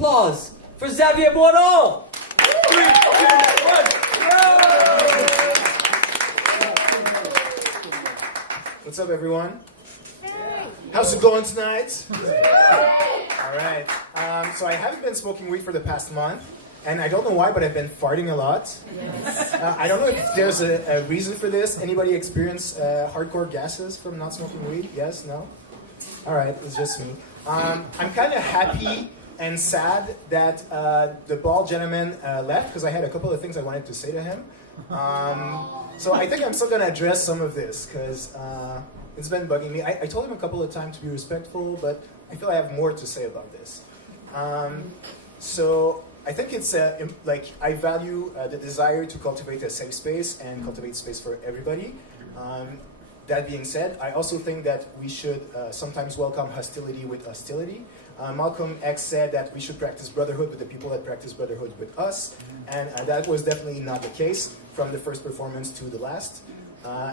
applause for Xavier Boiron. 3, 2, 1. What's up, everyone? How's it going tonight? All right. So I haven't been smoking weed for the past month, and I don't know why, but I've been farting a lot. I don't know if there's a reason for this. Anybody experience hardcore gases from not smoking weed? Yes? No? All right, it's just me. I'm kind of happy and sad that the bald gentleman left, because I had a couple of things I wanted to say to him. So I think I'm still going to address some of this, because it's been bugging me. I told him a couple of times to be respectful, but I feel I have more to say about this. So I think it's like I value the desire to cultivate a safe space and cultivate space for everybody. That being said, I also think that we should sometimes welcome hostility with hostility. Malcolm X said that we should practice brotherhood with the people that practice brotherhood with us, and that was definitely not the case from the first performance to the last.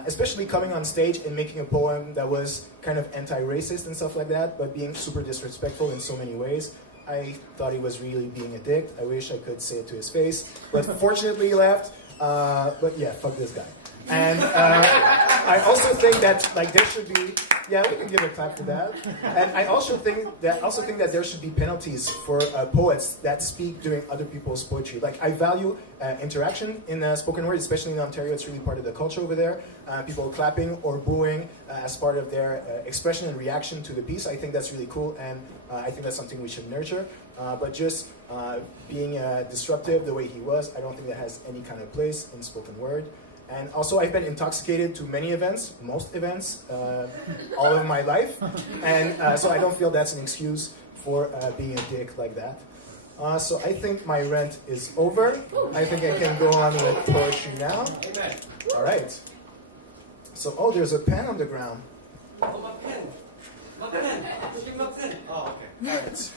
Especially coming on stage and making a poem that was kind of anti-racist and stuff like that, but being super disrespectful in so many ways. I thought he was really being a dick. I wish I could say it to his face, but fortunately he left. But yeah, fuck this guy. And I also think that like there should be, yeah, we can give a clap for that. And I also think that there should be penalties for poets that speak during other people's poetry. Like I value interaction in spoken word, especially in Ontario. It's really part of the culture over there. People clapping or booing as part of their expression and reaction to the piece. I think that's really cool, and I think that's something we should nurture. But just being disruptive the way he was, I don't think that has any kind of place in spoken word. And also, I've been intoxicated to many events, most events, all of my life. And so I don't feel that's an excuse for being a dick like that. So I think my rant is over. I think I can go on with poetry now. All right. So, oh, there's a pen on the ground. Oh, my pen. My pen. Give me my pen. Oh, okay. All right.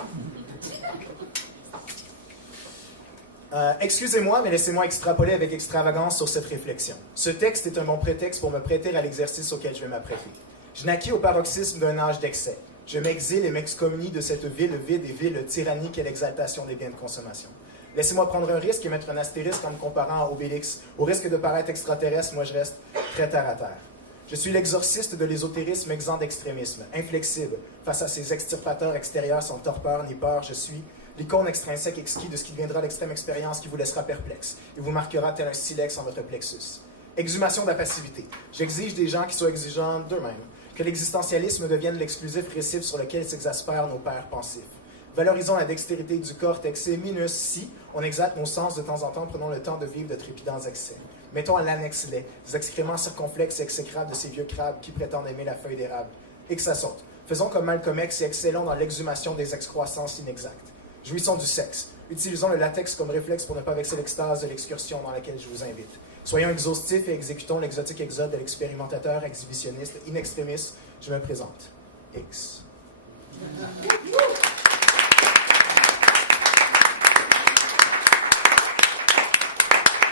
Excusez-moi, mais laissez-moi extrapoler avec extravagance sur cette réflexion. Ce texte est un bon prétexte pour me prêter à l'exercice auquel je vais m'apprêter. Je naquis au paroxysme d'un âge d'excès. Je m'exile et m'excommunie de cette ville vide et ville tyrannique et l'exaltation des biens de consommation. Laissez-moi prendre un risque et mettre un astérisque en me comparant à Obélix. Au risque de paraître extraterrestre, moi je reste très terre à terre. Je suis l'exorciste de l'ésotérisme exempt d'extrémisme, inflexible. Face à ces extirpateurs extérieurs sans torpeur ni peur, je suis l'icône extrinsèque exquis de ce qui deviendra l'extrême expérience qui vous laissera perplexe et vous marquera tel un silex en votre plexus. Exhumation de la passivité. J'exige des gens qui soient exigeants d'eux-mêmes, que l'existentialisme devienne l'exclusif récif sur lequel s'exaspèrent nos pères pensifs. Valorisons la dextérité du cortex minus si on exalte nos sens de temps en temps, prenons le temps de vivre de trépidants excès. Mettons à l'annexe les excréments circonflexes et exécrables de ces vieux crabes qui prétendent aimer la feuille d'érable. Et que ça saute. Faisons comme Malcolm X et excellons dans l'exhumation des excroissances inexactes. Jouissons du sexe. Utilisons le latex comme réflexe pour ne pas vexer l'extase de l'excursion dans laquelle je vous invite. Soyons exhaustifs et exécutons l'exotique exode de l'expérimentateur exhibitionniste in extremis. Je me présente. X.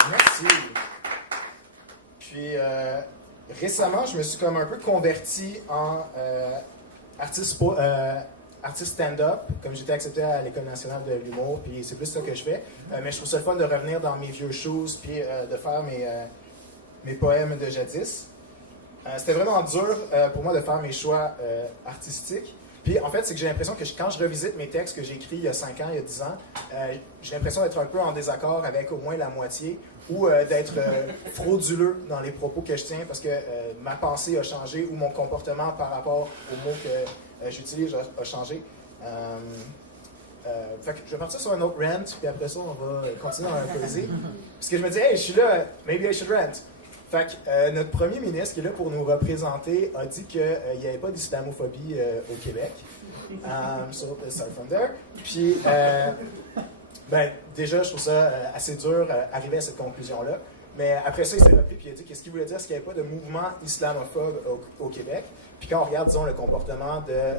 Merci. Puis, récemment, je me suis comme un peu converti en artiste stand-up, comme j'étais accepté à l'École nationale de l'humour, puis c'est plus ça que je fais. Mais je trouve ça le fun de revenir dans mes vieux shoes, puis de faire mes poèmes de jadis. C'était vraiment dur pour moi de faire mes choix artistiques. Puis en fait, c'est que j'ai l'impression que quand je revisite mes textes que j'ai écrits il y a 5 ans, il y a 10 ans, j'ai l'impression d'être un peu en désaccord avec au moins la moitié, ou d'être frauduleux dans les propos que je tiens, parce que ma pensée a changé, ou mon comportement par rapport aux mots que j'utilise a changé. Fait que je vais partir sur un autre rant, puis après ça, on va continuer dans la poésie. Parce que je me dis, hey, je suis là, maybe I should rant. Fait que notre premier ministre qui est là pour nous représenter a dit qu'il n'y avait pas d'islamophobie au Québec. So let's start from there. Puis, ben, déjà, je trouve ça assez dur d'arriver à cette conclusion-là. Mais après ça, il s'est repris et il a dit qu'est-ce qu'il voulait dire, c'est qu'il n'y avait pas de mouvement islamophobe au Québec. Puis quand on regarde, disons, le comportement de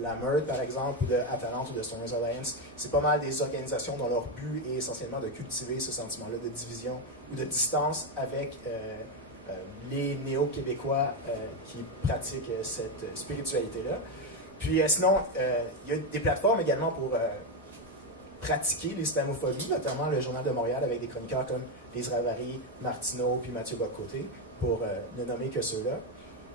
la Meurthe, par exemple, ou de Atalante ou de Stoners Alliance, c'est pas mal des organisations dont leur but est essentiellement de cultiver ce sentiment-là de division ou de distance avec les néo-québécois qui pratiquent cette spiritualité-là. Puis sinon, il y a des plateformes également pour pratiqué l'islamophobie, notamment le Journal de Montréal avec des chroniqueurs comme Lise Ravary, Martineau puis Mathieu Bock-Côté, pour ne nommer que ceux-là.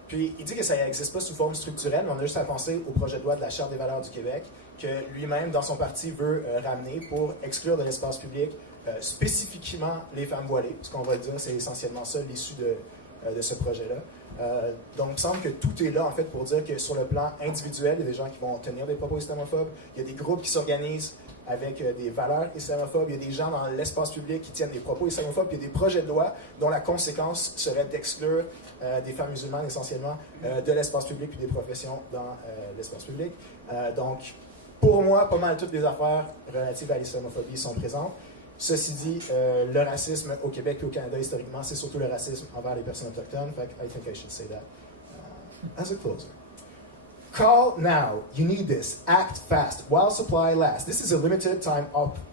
Puis il dit que ça n'existe pas sous forme structurelle, mais on a juste à penser au projet de loi de la Charte des valeurs du Québec, que lui-même, dans son parti, veut ramener pour exclure de l'espace public spécifiquement les femmes voilées, parce qu'on va le dire, c'est essentiellement ça l'issue de ce projet-là. Donc, il me semble que tout est là, en fait, pour dire que sur le plan individuel, il y a des gens qui vont tenir des propos islamophobes, il y a des groupes qui s'organisent avec des valeurs islamophobes, il y a des gens dans l'espace public qui tiennent des propos islamophobes, puis il y a des projets de loi dont la conséquence serait d'exclure des femmes musulmanes, essentiellement, de l'espace public, puis des professions dans l'espace public. Donc, pour moi, pas mal toutes les affaires relatives à l'islamophobie sont présentes. Ceci dit, le racisme au Québec et au Canada, historiquement, c'est surtout le racisme envers les personnes autochtones. Fait que I think I should say that as a closer. Call now. You need this. Act fast while supply lasts. This is a limited time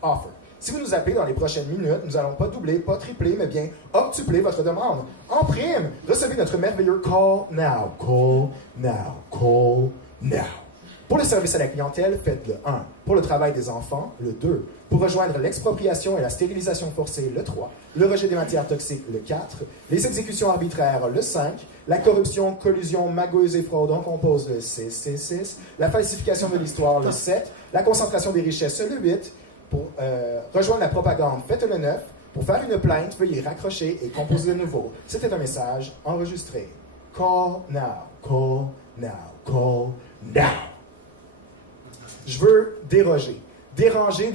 offer. Si vous nous appelez dans les prochaines minutes, nous n'allons pas doubler, pas tripler, mais bien octupler votre demande. En prime, recevez notre merveilleux Call now. Call now. Call now. Pour le service à la clientèle, faites le 1. Pour le travail des enfants, le 2. Pour rejoindre l'expropriation et la stérilisation forcée, le 3. Le rejet des matières toxiques, le 4. Les exécutions arbitraires, le 5. La corruption, collusion, magouilles et fraude, on compose le 6. La falsification de l'histoire, le 7. La concentration des richesses, le 8. Pour rejoindre la propagande, faites le 9. Pour faire une plainte, veuillez raccrocher et composer de nouveau. C'était un message enregistré. Call now. Call now. Call now. Je veux déroger. Déranger,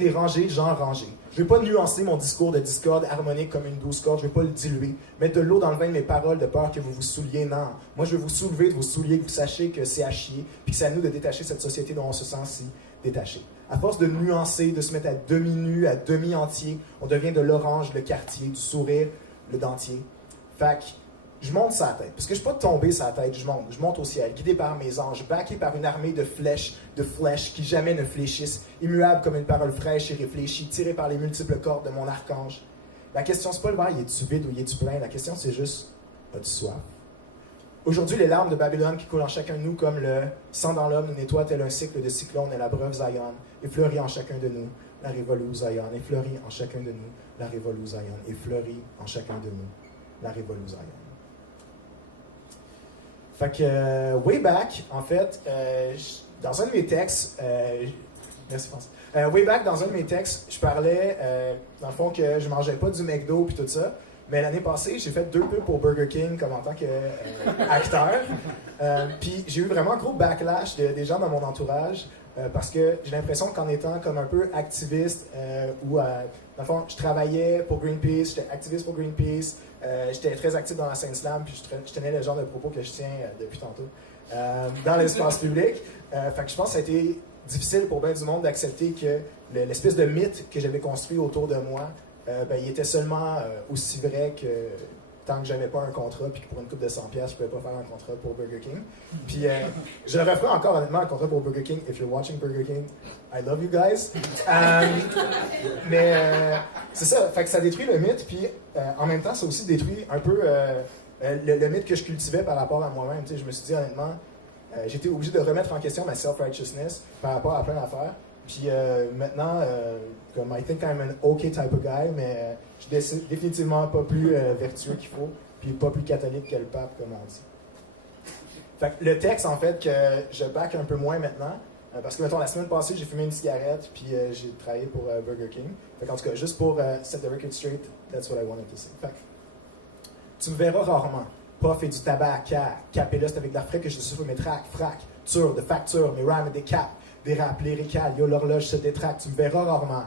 genre ranger. Je ne veux pas nuancer mon discours de discorde harmonique comme une douce corde. Je ne veux pas le diluer. Mettre de l'eau dans le vin de mes paroles de peur que vous vous souliez. Non. Moi, je veux vous soulever de vos souliers, que vous sachiez que c'est à chier, puis que c'est à nous de détacher cette société dont on se sent si détaché. À force de nuancer, de se mettre à demi-nu, à demi-entier, on devient de l'orange, le quartier, du sourire, le dentier. Fait que je monte sa tête. Parce que je ne suis pas tombé sa tête, je monte au ciel, guidé par mes anges, baqué par une armée de flèches qui jamais ne fléchissent, immuable comme une parole fraîche et réfléchie, tiré par les multiples cordes de mon archange. La question, c'est pas le verre, il est-tu vide ou il est-tu plein? La question, c'est juste, as-tu soif? Aujourd'hui, les larmes de Babylone qui coulent en chacun de nous comme le sang dans l'homme nous nettoie tel un cycle de cyclone et la breuve Zion, et fleurit en chacun de nous la révolue Zion, et fleurit en chacun de nous la révolue Zion, et fleurit en chacun de nous la révolue Zion. Fait que, way back, en fait, dans un de mes textes, merci François. Way back, dans un de mes textes, je parlais, dans le fond, que je mangeais pas du McDo puis tout ça. Mais l'année passée, j'ai fait 2 pubs pour Burger King comme en tant qu'acteur. Puis j'ai eu vraiment un gros backlash des gens dans mon entourage parce que j'ai l'impression qu'en étant comme un peu activiste dans le fond, je travaillais pour Greenpeace, j'étais activiste pour Greenpeace, j'étais très actif dans la scène slam, puis je tenais le genre de propos que je tiens depuis tantôt dans l'espace public. Fait que je pense que ça a été difficile pour bien du monde d'accepter que l'espèce de mythe que j'avais construit autour de moi, il était seulement aussi vrai que tant que j'avais pas un contrat, puis que pour une coupe de 100$, je pouvais pas faire un contrat pour Burger King. Puis je le referai encore honnêtement un contrat pour Burger King. If you're watching Burger King, I love you guys. Mais c'est ça, fait que ça détruit le mythe, puis en même temps, ça aussi détruit un peu le mythe que je cultivais par rapport à moi-même. Tu sais, je me suis dit honnêtement, j'étais obligé de remettre en question ma self-righteousness par rapport à plein d'affaires. Puis maintenant, comme I think I'm an okay type of guy, mais je suis définitivement pas plus vertueux qu'il faut, puis pas plus catholique que le pape, comme on dit. Fait que le texte, en fait, que je back un peu moins maintenant, parce que, mettons, la semaine passée, j'ai fumé une cigarette, puis j'ai travaillé pour Burger King. Fait qu'en tout cas, juste pour set the record straight, that's what I wanted to say. Fait que, tu me verras rarement. Pas fait du tabac à capéloste avec de la frais que je souffle mes tracks, fracture, de facture, mes rams et des caps. Des rap, les récales, yo, l'horloge se détracte, tu me verras rarement.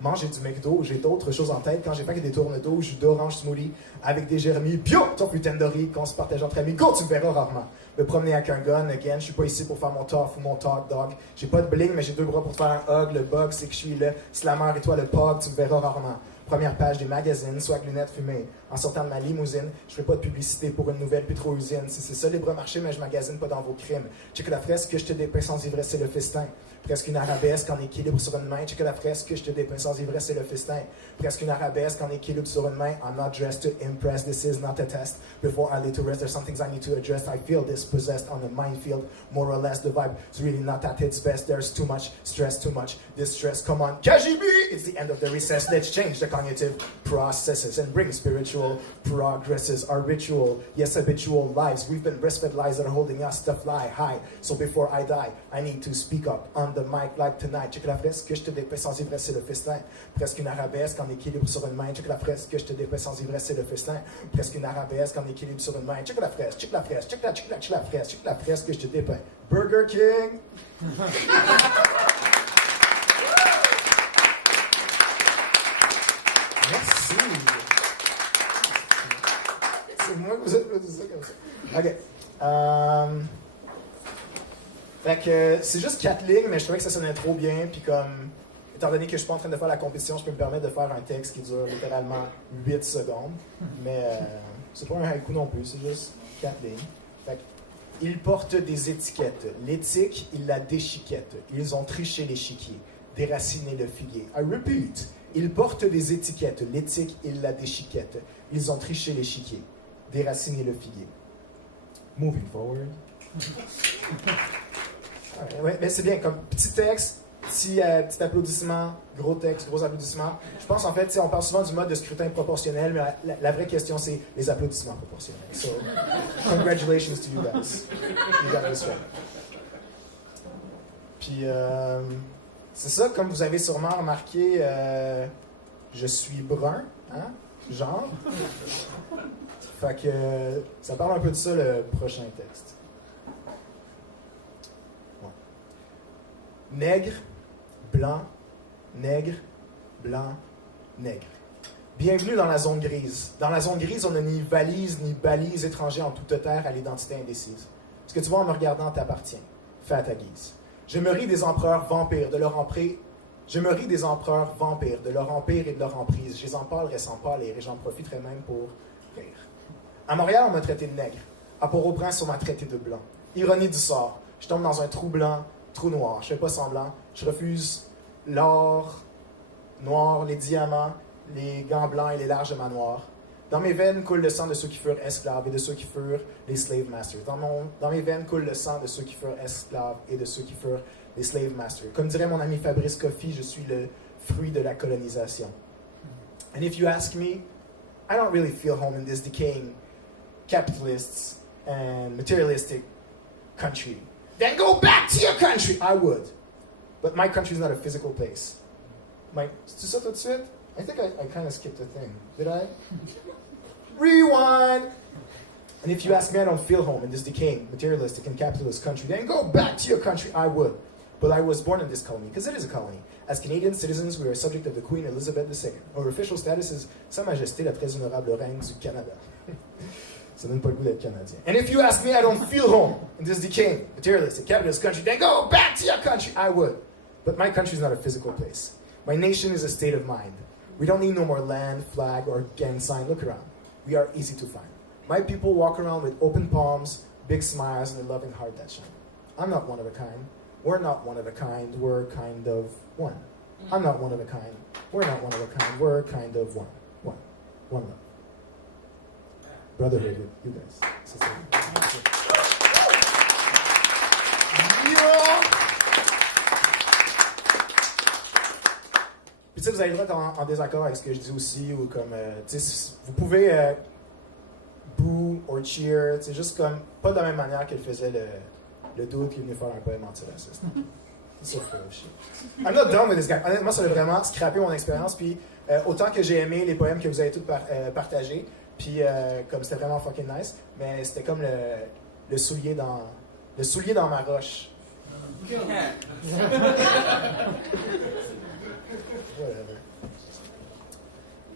Manger du McDo, j'ai d'autres choses en tête. Quand j'ai fait des tournes d'eau, jus d'orange smoothie avec des germis, bio, ton putain de riz qu'on se partage entre amis. Go, tu me verras rarement. Me promener avec un gun, again, je suis pas ici pour faire mon tough ou mon talk dog. J'ai pas de bling, mais j'ai 2 bras pour faire un hug. Le bug, c'est que je suis le slammer et toi le pog, tu me verras rarement. Première page des magazines, swag lunettes fumées. en sortant de ma limousine. Je fais pas de publicité pour une nouvelle pétro-usine. Si c'est ça, libre marché, mais je magasine pas dans vos crimes. Check la fresque que je te dépeins sans ivresse, c'est le festin. Presque une arabesque en équilibre sur une main. Check la fresque que je te dépeins sans ivresse, c'est le festin. Presque une arabesque en équilibre sur une main. I'm not dressed to impress, this is not a test. Before I lay to rest, there's some things I need to address. I feel dispossessed on a minefield, more or less. The vibe is really not at its best. There's too much stress, too much distress. Come on, KGB! It's the end of the recess. Let's change the cognitive processes and bring spiritual progresses. Our ritual, yes, habitual lives. We've been breastfed lies that are holding us to fly high. So before I die, I need to speak up on the mic like tonight. Check la fresque que je te dépeins sans ivresse, c'est le festin. Presque une arabesque en équilibre sur une main. Check la fresque que je te dépeins sans ivresse, c'est le festin. Presque une arabesque en équilibre sur une main. Check la fresque, check la fresque, check la fresque, check la fresque que je te dépeins. Burger King! Merci. C'est moi que vous applaudissez ça comme ça. OK. Fait que c'est juste 4 lignes, mais je trouvais que ça sonnait trop bien. Puis comme, étant donné que je suis pas en train de faire la compétition, je peux me permettre de faire un texte qui dure littéralement 8 secondes. Mais c'est pas un haïku non plus, c'est juste 4 lignes. Fait que, ils portent des étiquettes. L'éthique, ils la déchiquettent. Ils ont triché l'échiquier, déraciné le figuier. I repeat. Ils portent des étiquettes. L'éthique, ils la déchiquettent. Ils ont triché l'échiquier, déraciné le figuier. Moving forward. Ouais, mais c'est bien, comme petit texte, petit applaudissement, gros texte, gros applaudissement. Je pense en fait, on parle souvent du mode de scrutin proportionnel, mais la vraie question c'est les applaudissements proportionnels. So, congratulations to you guys. You got this one. Puis, c'est ça, comme vous avez sûrement remarqué, je suis brun, hein, genre. Fait que ça parle un peu de ça le prochain texte. Nègre, blanc, nègre, blanc, nègre. Bienvenue dans la zone grise. Dans la zone grise, on n'a ni valise ni balise étrangère en toute terre à l'identité indécise. Ce que tu vois en me regardant t'appartient. Fais à ta guise. Je me ris des empereurs vampires, de leur emprise. Je me ris des empereurs vampires, de leur empire et de leur emprise. Je les empalerais sans pâlir et j'en profiterai même pour rire. À Montréal, on m'a traité de nègre. À Port-au-Prince, on m'a traité de blanc. Ironie du sort. Je tombe dans un trou blanc, trou noir. Je fais pas semblant. Je refuse l'or noir, les diamants, les gants blancs et les larges manoirs. Dans mes veines coule le sang de ceux qui furent esclaves et de ceux qui furent les slave masters. Dans mes veines coule le sang de ceux qui furent esclaves et de ceux qui furent les slave masters. Comme dirait mon ami Fabrice Coffey, je suis le fruit de la colonisation. And if you ask me, I don't really feel home in this decaying capitalist and materialistic country. Then go back to your country! I would. But my country is not a physical place. C'est ça tout de suite? I think I kind of skipped a thing. Did I? Rewind! And if you ask me, I don't feel home in this decaying, materialistic, and capitalist country. Then go back to your country. I would. But I was born in this colony, because it is a colony. As Canadian citizens, we are subject of the Queen Elizabeth II. Our official status is Sa Majesté la très honorable reine du Canada. Ça donne pas le goût d'être Canadien. And if you ask me, I don't feel home in this decaying, materialistic, capitalist country. Then go back to your country. I would. But my country is not a physical place. My nation is a state of mind. We don't need no more land, flag, or gang sign. Look around. We are easy to find. My people walk around with open palms, big smiles, and a loving heart that shine. I'm not one of a kind. We're not one of a kind. We're kind of one. I'm not one of a kind. We're not one of a kind. We're kind of one. One. One love. Brotherhood with you guys. Puis tu sais, vous allez être en désaccord avec ce que je dis aussi, ou comme, tu sais, vous pouvez boo or cheer, c'est juste comme, pas de la même manière qu'elle faisait le dude qui est venu faire un poème antiraciste. C'est ça, shit. I'm not done with this guy. Honnêtement, ça a vraiment scrappé mon expérience, puis autant que j'ai aimé les poèmes que vous avez tous partagés, puis comme c'était vraiment fucking nice, mais c'était comme le soulier dans ma roche.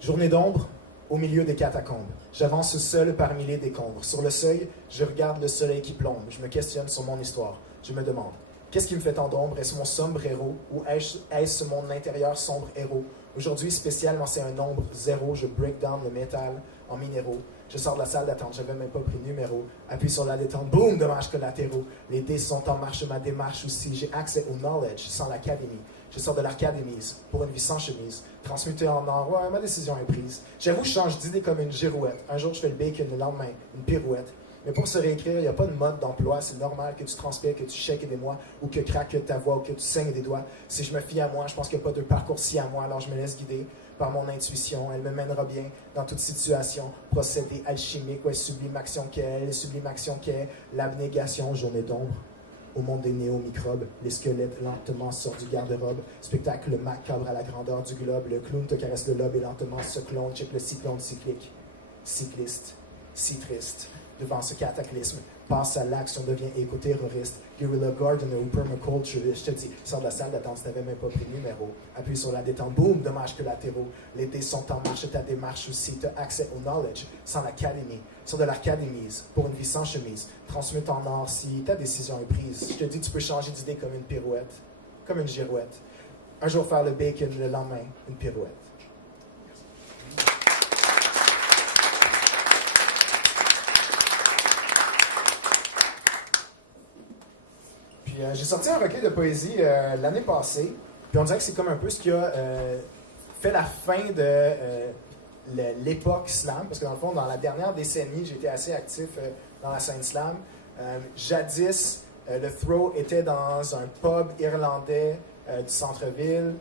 Journée d'ombre, au milieu des catacombes. J'avance seul parmi les décombres. Sur le seuil, je regarde le soleil qui plombe. Je me questionne sur mon histoire. Je me demande, qu'est-ce qui me fait tant d'ombre? Est-ce mon sombre héros? Ou est-ce mon intérieur sombre héros? Aujourd'hui, spécialement, c'est un nombre zéro. Je break down le métal en minéraux. Je sors de la salle d'attente, j'avais même pas pris numéro. Appuie sur la détente, boum, dommages collatéraux. Les dés sont en marche, ma démarche aussi. J'ai accès au knowledge sans l'académie. Je sors de l'académie pour une vie sans chemise. Transmuté en or, ouais, ma décision est prise. J'avoue, je change d'idée comme une girouette. Un jour, je fais le bacon, le lendemain, une pirouette. Mais pour se réécrire, il n'y a pas de mode d'emploi. C'est normal que tu transpires, que tu shakes des mois, ou que craque ta voix, ou que tu saignes des doigts. Si je me fie à moi, je pense qu'il n'y a pas de parcours si à moi, alors je me laisse guider par mon intuition. Elle me mènera bien dans toute situation. Procédé alchimique, ouais, sublime action qu'est, sublime action qu'est, l'abnégation, journée d'ombre. Au monde des néo-microbes, les squelettes lentement sortent du garde-robe. Spectacle macabre à la grandeur du globe. Le clown te caresse le lobe et lentement se clone. Check le cyclone cyclique. Cycliste, si triste. Devant ce cataclysme, passe à l'action, devient éco-terroriste. Guerrilla gardener ou permaculturist. Je te dis, sors de la salle d'attente, si t'avais même pas pris le numéro. Appuie sur la détente, boum, dommages collatéraux. Les dés sont en marche, ta démarche aussi. T'as accès au knowledge sans l'académie. Sors de l'académie pour une vie sans chemise. Transmute en or si ta décision est prise. Je te dis, tu peux changer d'idée comme une pirouette, comme une girouette. Un jour faire le bacon, le lendemain, une pirouette. J'ai sorti un recueil de poésie l'année passée, puis on dirait que c'est comme un peu ce qui a fait la fin de l'époque slam, parce que dans le fond, dans la dernière décennie, j'étais assez actif dans la scène slam. Jadis, le Throw était dans un pub irlandais du centre-ville.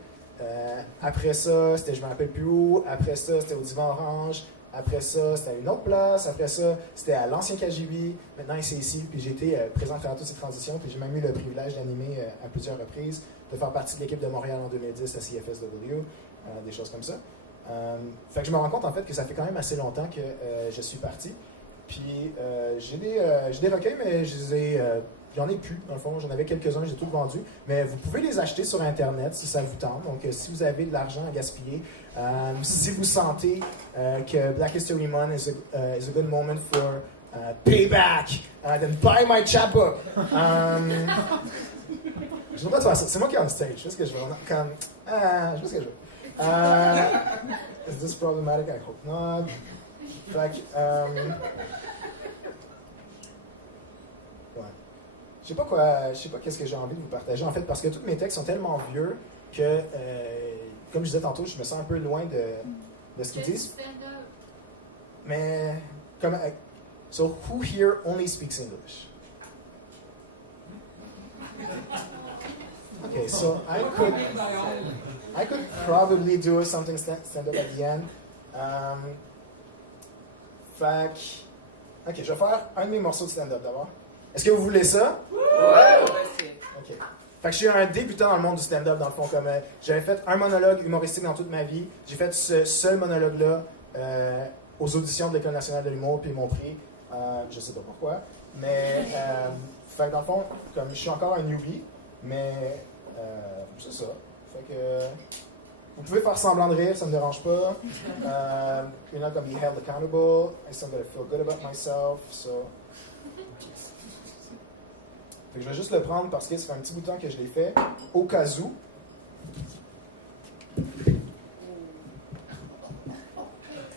Après ça, c'était je ne me rappelle plus où. Après ça, c'était au Divan Orange. Après ça, c'était à une autre place. Après ça, c'était à l'ancien KGB. Maintenant, c'est ici. Puis j'ai été présent à travers toutes ces transitions. Puis j'ai même eu le privilège d'animer à plusieurs reprises, de faire partie de l'équipe de Montréal en 2010 à CFSW, des choses comme ça. Fait que je me rends compte en fait que ça fait quand même assez longtemps que je suis parti. Puis j'ai des recueils, mais j'en ai plus, dans le fond. J'en avais quelques-uns, j'ai tout vendu. Mais vous pouvez les acheter sur Internet si ça vous tente. Donc, si vous avez de l'argent à gaspiller, si vous sentez que Black History Month is a good moment for payback, then buy my chapbook. Je ne veux pas te faire ça. C'est moi qui est on stage. Je sais ce que je veux. Comme, je sais ce que je veux. Is this problematic? I hope not. Fait que, ouais. Je sais pas qu'est-ce que j'ai envie de vous partager, en fait, parce que tous mes textes sont tellement vieux que, comme je disais tantôt, je me sens un peu loin de ce qu'ils disent. Mais, comme, so who here only speaks English? Okay, so I could probably do something stand-up at the end. Fait que, ok, je vais faire un de mes morceaux de stand-up d'abord. Est-ce que vous voulez ça? Ouais! Ok. Fait que je suis un débutant dans le monde du stand-up, dans le fond. Comme j'avais fait un monologue humoristique dans toute ma vie. J'ai fait ce seul monologue-là aux auditions de l'École nationale de l'humour, puis ils m'ont pris. Je sais pas pourquoi. Mais, fait que dans le fond, comme je suis encore un newbie, mais c'est ça. Fait que vous pouvez faire semblant de rire, ça me dérange pas. You're not gonna be held accountable. I still gotta feel good about myself. So. Fait que je vais juste le prendre parce que ça fait un petit bout de temps que je l'ai fait, au cas où.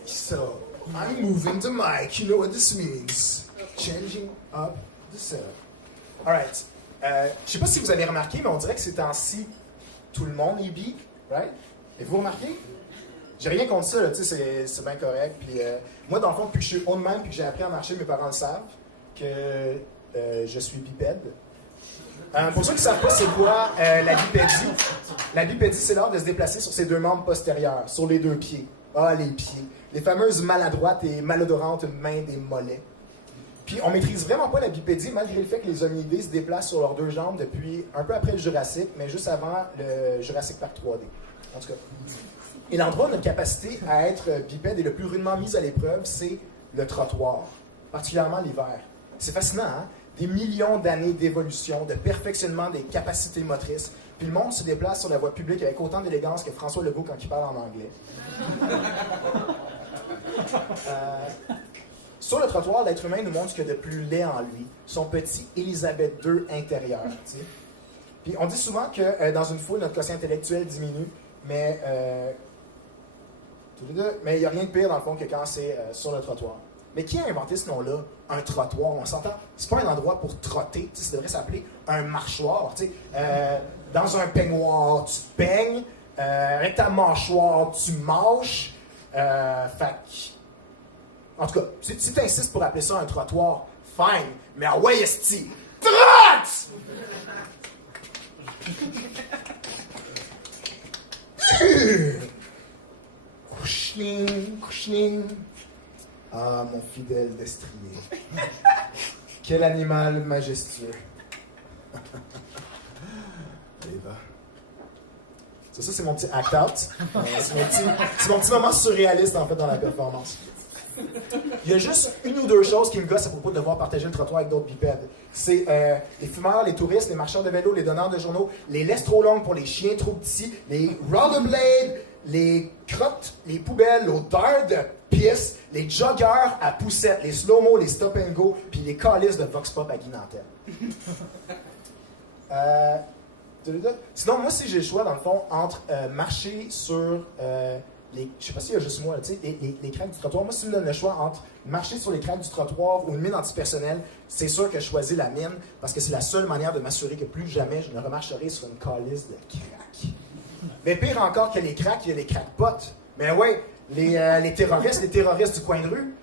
So, I'm moving the mic. You know what this means. Changing up the setup. Alright. Je sais pas si vous avez remarqué, mais on dirait que ces temps-ci, tout le monde est bi, right? Avez-vous remarqué? J'ai rien contre ça, là, tu sais, c'est bien correct. Puis, moi, dans le fond, depuis que je suis haut de même puis que j'ai appris à marcher, mes parents le savent, que je suis bipède. Pour ceux qui ne savent pas c'est quoi la bipédie, la bipédie, c'est l'art de se déplacer sur ses deux membres postérieurs, sur les deux pieds. Ah, les pieds. Les fameuses maladroites et malodorantes mains des mollets. Puis on maîtrise vraiment pas la bipédie, malgré le fait que les hominidés se déplacent sur leurs deux jambes depuis un peu après le Jurassique, mais juste avant le Jurassic Park 3D. En tout cas. Et l'endroit où notre capacité à être bipède est le plus rudement mise à l'épreuve, c'est le trottoir, particulièrement l'hiver. C'est fascinant, hein? Des millions d'années d'évolution, de perfectionnement des capacités motrices, puis le monde se déplace sur la voie publique avec autant d'élégance que François Legault quand il parle en anglais. Sur le trottoir, l'être humain nous montre ce qu'il y a de plus laid en lui, son petit Élisabeth II intérieur. Tu sais. Puis on dit souvent que dans une foule, notre quotient intellectuel diminue, mais Mais il n'y a rien de pire, dans le fond, que quand c'est sur le trottoir. Mais qui a inventé ce nom-là? Un trottoir, on s'entend? C'est pas un endroit pour trotter, ça devrait s'appeler un marchoir. Dans un peignoir, tu te peignes, avec ta mâchoire, tu mâches. En tout cas, si tu insistes pour appeler ça un trottoir, fine, mais ah ouais, esti, trotte! Couchling. Ah, mon fidèle destrier. Quel animal majestueux. Allez, va. Ça, c'est mon petit act-out. C'est mon petit moment surréaliste, en fait, dans la performance. Il y a juste une ou deux choses qui me gossent à propos de devoir partager le trottoir avec d'autres bipèdes. C'est les fumeurs, les touristes, les marcheurs de vélo, les donneurs de journaux, les laisses trop longues pour les chiens trop petits, les rollerblades, les crottes, les poubelles, l'odeur de pisse, les joggeurs à poussettes, les slow-mo, les stop-and-go, puis les calices de Vox Pop à Guy Nantel. Sinon, moi, si j'ai le choix, dans le fond, entre marcher sur je sais pas s'il y a juste moi, tu sais, les craques du trottoir. Moi, si je me donne le choix entre marcher sur les craques du trottoir ou une mine antipersonnelle, c'est sûr que je choisis la mine parce que c'est la seule manière de m'assurer que plus jamais je ne remarcherai sur une calice de crack. Mais pire encore que les cracks, il y a les crackpots. Mais ouais, les terroristes du coin de rue,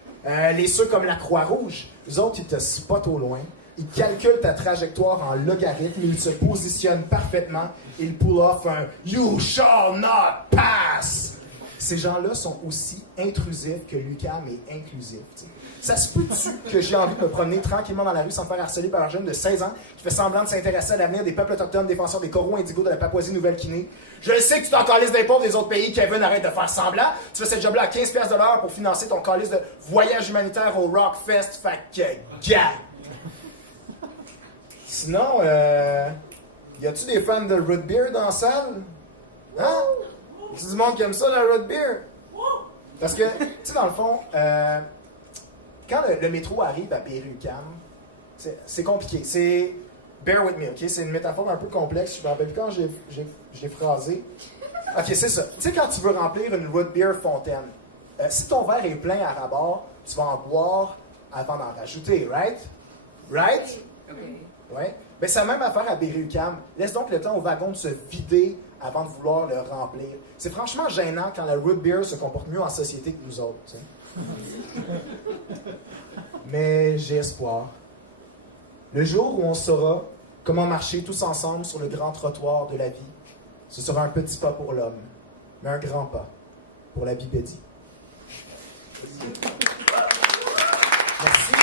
ceux comme la Croix-Rouge, eux autres, ils te spotent au loin. Ils calculent ta trajectoire en logarithme, ils se positionnent parfaitement, ils pull off un « You shall not pass ». Ces gens-là sont aussi intrusifs que l'UQAM est inclusif. T'sais. Ça se peut-tu que j'ai envie de me promener tranquillement dans la rue sans me faire harceler par un jeune de 16 ans qui fait semblant de s'intéresser à l'avenir des peuples autochtones défenseurs des coraux indigos de la Papouasie-Nouvelle-Guinée? Je sais que tu t'en calisses d'impôts des autres pays, Kevin, arrête de faire semblant. Tu fais ce job-là à 15$ de l'heure pour financer ton calice de voyage humanitaire au Rockfest, fait que gars! Sinon, y a-tu des fans de root beer dans la salle? Hein? Y a-tu du monde qui aime ça, la root beer? Parce que, tu sais, dans le fond, quand le métro arrive à Berry-UQAM, c'est compliqué. C'est... Bear with me, OK? C'est une métaphore un peu complexe. Je me rappelle plus quand je l'ai phrasé. OK, c'est ça. Tu sais, quand tu veux remplir une root beer fontaine, si ton verre est plein à rabord, tu vas en boire avant d'en rajouter, right? Right? Okay. Ouais. Ben, c'est la même affaire à Berry-UQAM. Laisse donc le temps au wagon de se vider avant de vouloir le remplir. C'est franchement gênant quand la root beer se comporte mieux en société que nous autres. Tu sais. Mais j'ai espoir. Le jour où on saura comment marcher tous ensemble sur le grand trottoir de la vie, ce sera un petit pas pour l'homme, mais un grand pas pour la bipédie. Merci.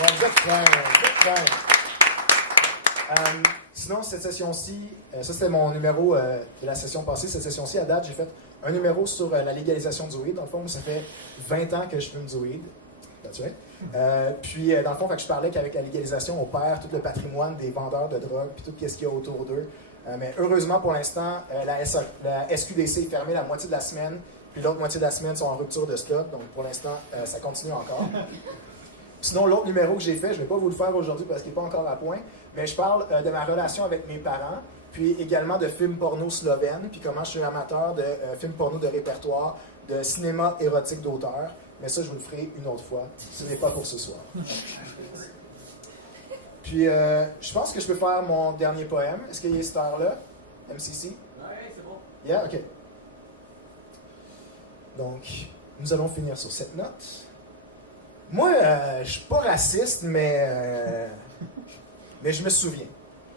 Ouais, vous êtes frères. Sinon, cette session-ci, ça c'était mon numéro de la session passée. Cette session-ci, à date, j'ai fait un numéro sur la légalisation du weed. Dans le fond, ça fait 20 ans que je fume du weed. Puis, dans le fond, je parlais qu'avec la légalisation, on perd tout le patrimoine des vendeurs de drogue puis tout ce qu'il y a autour d'eux. Mais heureusement, pour l'instant, la SQDC est fermée la moitié de la semaine, puis l'autre moitié de la semaine sont en rupture de stock. Donc, pour l'instant, ça continue encore. Sinon, l'autre numéro que j'ai fait, je ne vais pas vous le faire aujourd'hui parce qu'il n'est pas encore à point, mais je parle de ma relation avec mes parents, puis également de films porno slovènes, puis comment je suis amateur de films porno de répertoire, de cinéma érotique d'auteur. Mais ça, je vous le ferai une autre fois. Ce n'est pas pour ce soir. Puis, je pense que je peux faire mon dernier poème. Est-ce qu'il y a cette heure-là? MCC? Oui, c'est bon. Yeah, OK. Donc, nous allons finir sur cette note. Moi, je suis pas raciste, mais je me souviens.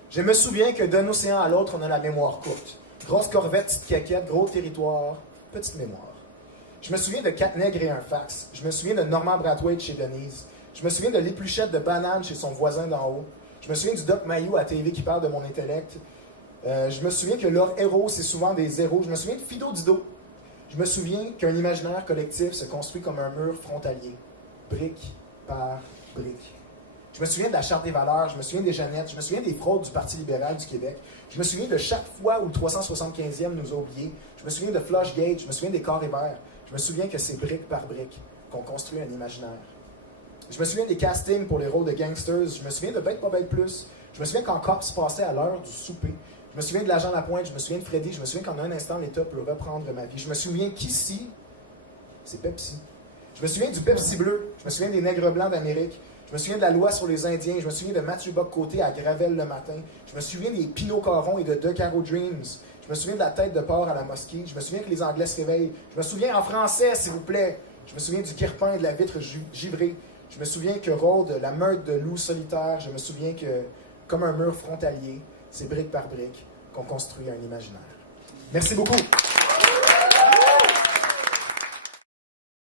Je me souviens que d'un océan à l'autre, on a la mémoire courte. Grosse corvette, petite caquette, gros territoire, petite mémoire. Je me souviens de 4 nègres et un fax. Je me souviens de Norman Brathwaite chez Denise. Je me souviens de l'épluchette de banane chez son voisin d'en haut. Je me souviens du Doc Mayou à TV qui parle de mon intellect. Je me souviens que leur héros, c'est souvent des zéros. Je me souviens de Fido Dido. Je me souviens qu'un imaginaire collectif se construit comme un mur frontalier, brique par brique. Je me souviens de la Charte des valeurs, je me souviens des Jeannettes, je me souviens des fraudes du Parti libéral du Québec. Je me souviens de chaque fois où le 375e nous a oubliés. Je me souviens de Flushgate, je me souviens des carrés verts. Je me souviens que c'est brique par brique qu'on construit un imaginaire. Je me souviens des castings pour les rôles de gangsters. Je me souviens de Bête pas bête plus. Je me souviens quand Cops passait à l'heure du souper. Je me souviens de l'agent Lapointe, je me souviens de Freddy, je me souviens qu'en un instant, l'État peut reprendre ma vie. Je me souviens qu'ici, c'est Pepsi. Je me souviens du Pepsi bleu, je me souviens des nègres blancs d'Amérique, je me souviens de la loi sur les Indiens, je me souviens de Mathieu Bock-Côté à Gravel le matin, je me souviens des Pinot Caron et de Caro Dreams, je me souviens de la tête de porc à la mosquée, je me souviens que les Anglais se réveillent, je me souviens en français, s'il vous plaît, je me souviens du kirpin et de la vitre givrée, je me souviens que rôde la meute de loups solitaires, je me souviens que, comme un mur frontalier, c'est brique par brique qu'on construit un imaginaire. Merci beaucoup.